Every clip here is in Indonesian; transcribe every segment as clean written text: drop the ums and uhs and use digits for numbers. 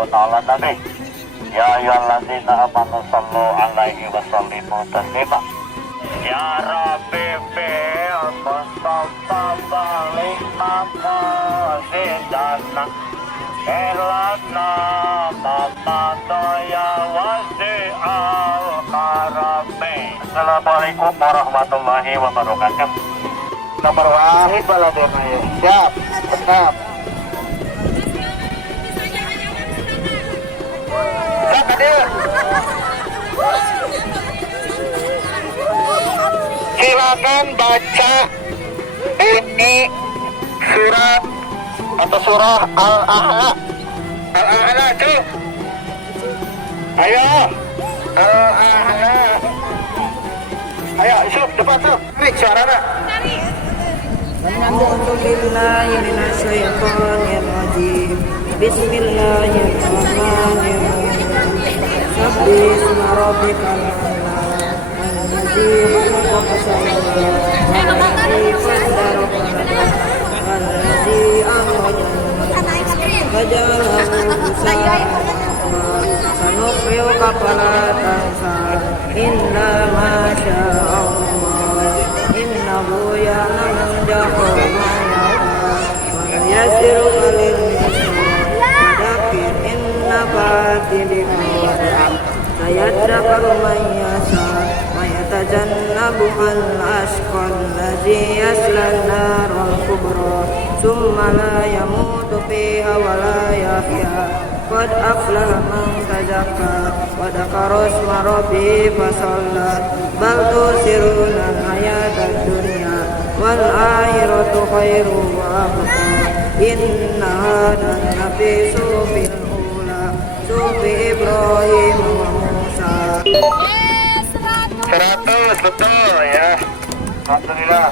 yusalluna ala nabi. Ya ayyuhalladzina amanu sallu alaihi wa sallimu taslima. Ya Rabbi bil Mustafa balik maqasidana Elana mamadaya wasi'al karami. Assalamualaikum warahmatullahi wabarakatuh. Nomor wahid baladena ya. Siap, senam. Siap hadir. Silakan baca ini surat atau surah Al-A'la. Al-A'la tuh. Ayo. Al-A'la. Ayo, isuk depan tuh. Nih suaranya. Bismillahirrahmanirrahim. Sabbihisma rabbikal a'la. Alladzi khalaqa fasawwa. Walladzi qaddara fahada. Walladzi akhraja faja'alahu ghusaa'an. Sanuqri'uka fala tansa illa ma syaa Allah. Innahu ya'lamu al-jahra wa ma yakhfa. Wa yassiruka lil-yusra. Fadhakkir in nafa'ati dhikra. Sayadzakkaru man yasha wa yatajannabuhal ashqa alladzi yaslan naral kubra thumma la yamutu fiha wa la yahya. Qad aflaha man tazakka wa dzakara isma rabbih fasalla. Bal tusiruna al-hayatad dunya wal akhiratu khairun wa abqa. Inna hadan lafi suhufil ula suhufi Ibrahim wa Musa. 100 betul ya. Alhamdulillah.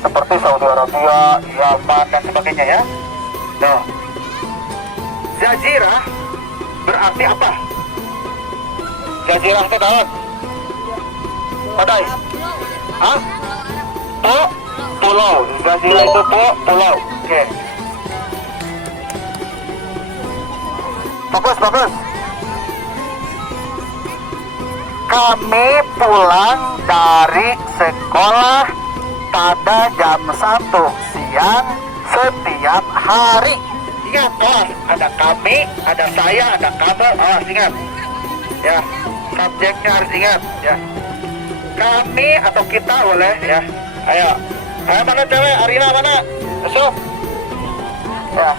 Seperti Saudi Arabia, Yaman dan sebagainya ya. Nah, Jazirah berarti apa? Jazirah itu daun. Padai. Hah? Pulau. Jazirah itu pulau. Oke. Bagus. Kami pulang dari sekolah pada jam 1 siang setiap hari. Ingat, kelas ada kami, ada saya, ada kamu. Awas ingat. Ya, subjeknya harus ingat ya. Kami atau kita boleh ya. Ayo mana cewek? Arina mana? Masuk. Ya.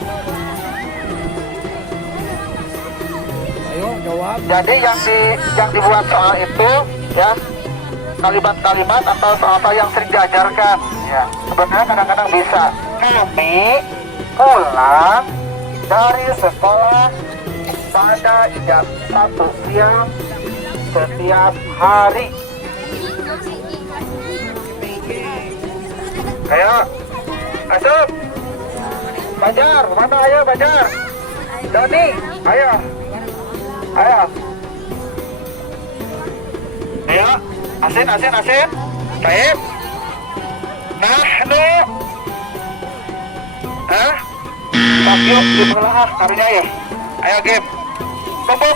Ayo jawab. Jadi yang dibuat soal itu ya kalimat-kalimat atau soal apa yang sering diajarkan ya. Sebenarnya kadang-kadang bisa. Kami pulang dari sekolah pada jam 1 siang setiap hari. Ayo, masuk. Bajar, mana ayo Bajar? Doni, ayo. Ayo, asin. Baik. Nahnu. Yuk, dimulai karunya ya. Ayo game. Kumpul.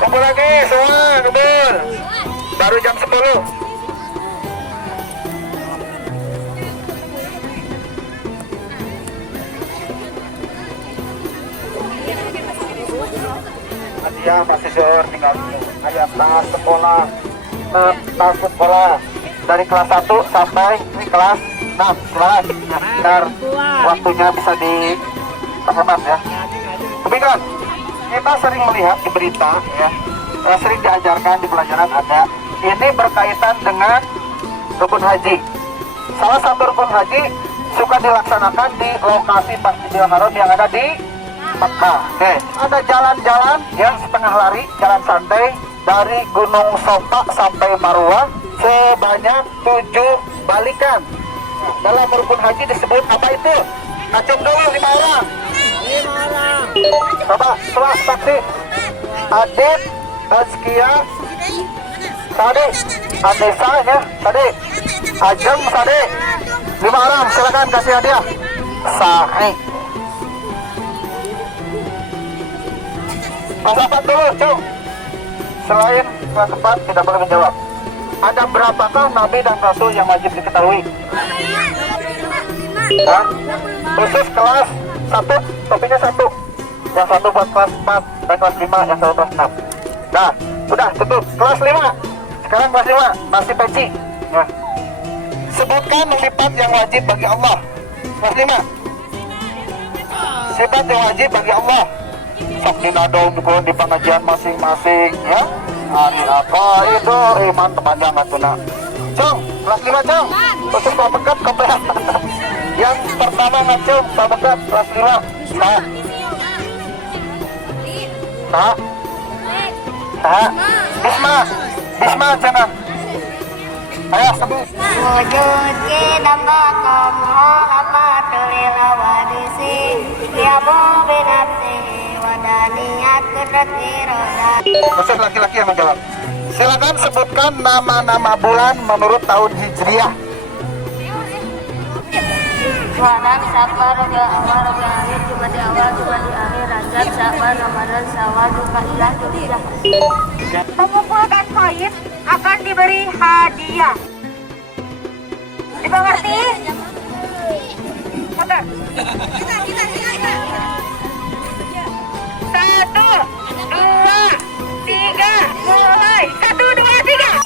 Kumpul lagi semua, kumpul. Baru jam 10. Hadiah mahasiswa tinggal ayat tas sekolah. Tas sekolah dari kelas 1 sampai ini kelas 6 kelas ya, biar waktunya bisa diperhemat ya. Tapi kan kita sering melihat di berita ya, sering diajarkan di pelajaran ada ini berkaitan dengan rukun haji. Salah satu rukun haji suka dilaksanakan di lokasi Masjidil Haram yang ada di Mekah. Oke, ada jalan-jalan yang setengah lari, jalan santai dari Gunung Sofa sampai Marwah sebanyak 7 balikan. Dalam rukun haji disebut apa itu? Acung dulu 5 orang. 5 orang. Coba setelah saksi. Adit, Azkia, Sade, Anissa ya, Sade, Ajeng, Sade. 5 orang, silakan kasih hadiah. Sahih. Kelas 4 dulu, Cung. Selain kelas 4 tidak boleh menjawab. Ada berapakah nabi dan rasul yang wajib diketahui? Hah? Khusus kelas 1, topiknya 1. Yang 1 buat kelas 4 dan kelas 5, yang 1 kelas 6. Nah, sudah tutup. Kelas 5. Sekarang kelas 5, masih peci. Ya. Sebutkan sifat yang wajib bagi Allah. Kelas 5. Sifat yang wajib bagi Allah. Sok dinadong di pengajian masing-masing, ya. Hari apa itu? Mantap aja nggak tuna. Cung, kelas 5 Cung. Khusus Pak Bekat, kopea. Yang pertama ngacung, Pak Bekat, kelas 5. Nah. Nah. Nah. Bisma, jangan. Ayo sebut. Wujud kita kamhalafatul lawadisi yabu binafsi wadaniyat kudrat. Khusus laki-laki yang menjawab. Silakan sebutkan nama-nama bulan menurut tahun Hijriah. Muharram, Safar, Rabiul Awal, Rabiul Akhir, Jumadi Awal, Jumadi Akhir, Rajab, Sya'ban, Ramadan, Syawal, Dzulqa'dah, Dzulhijjah. Mengumpulkan koin akan diberi hadiah. Dimengerti? Motor. 1, 2, 3, mulai. 1, 2, 3.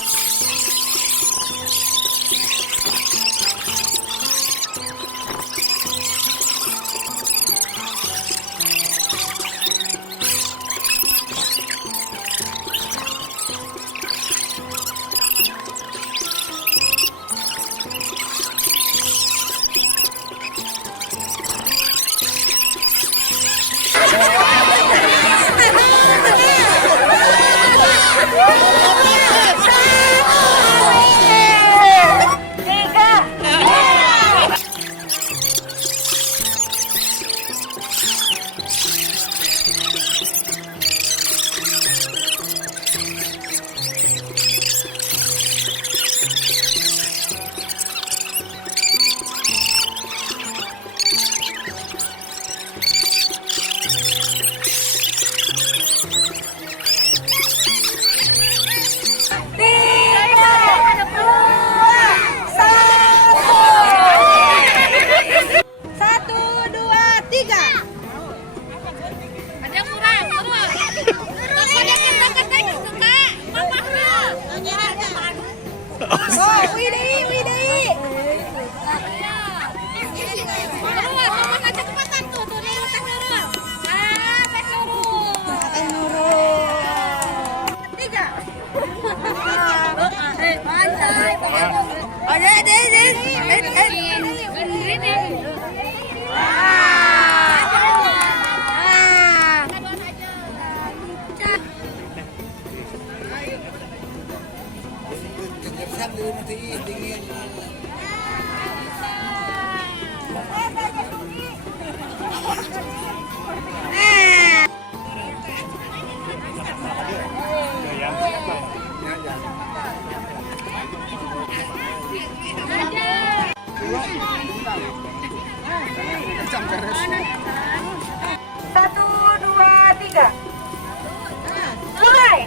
Satu, dua, tiga. Mulai.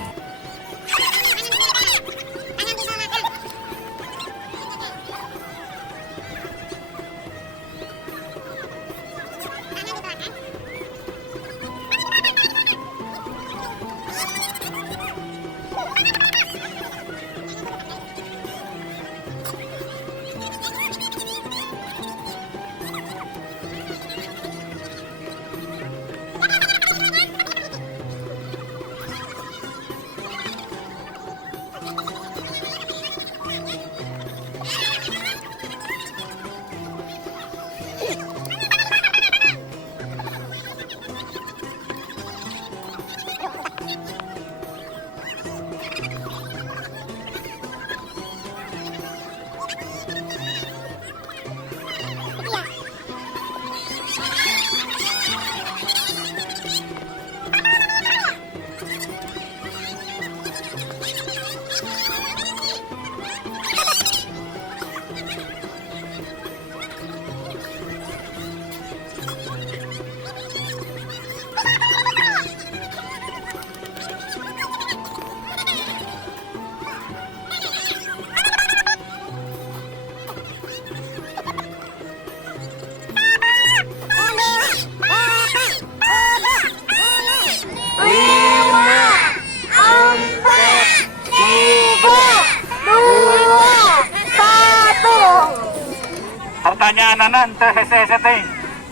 pertanyaan nanti hese-hese teh.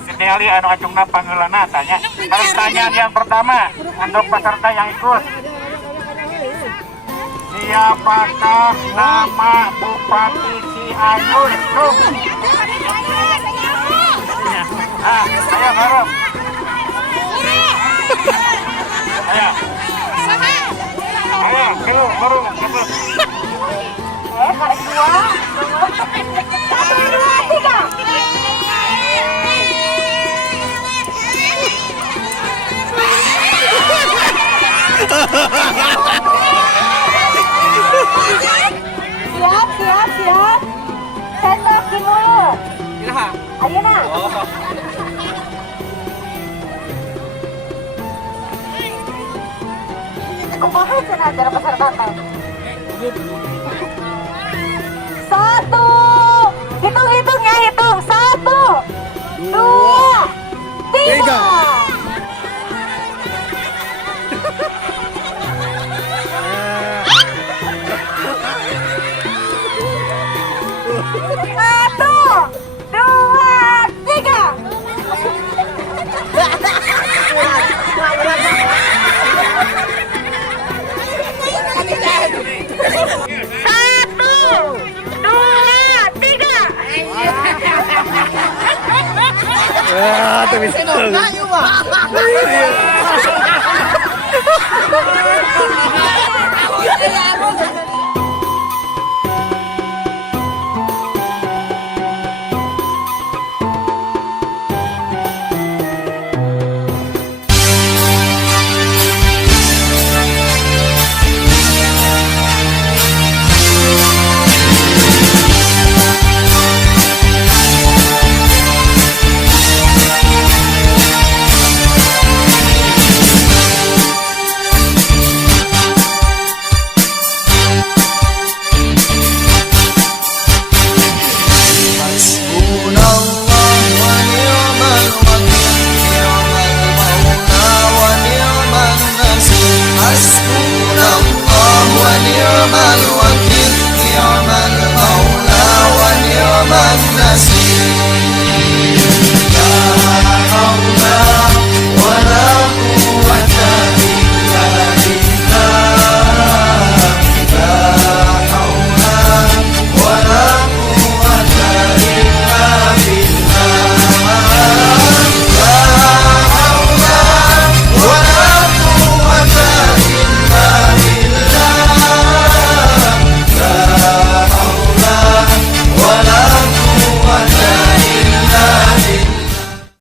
Ketinggali anu acungna pangeulana tanya. Pertanyaan yang pertama untuk peserta yang ikut. Siapakah nama Bupati Cianjur? Ayo baru. Ayo, baru. Siap. Sendok di mulut. Ayo nak. Kumaha cenah acara peserta teh? 1. Hitung ya, hitung. 1, 2, 3. Satu, 2, 3. Tapi senang.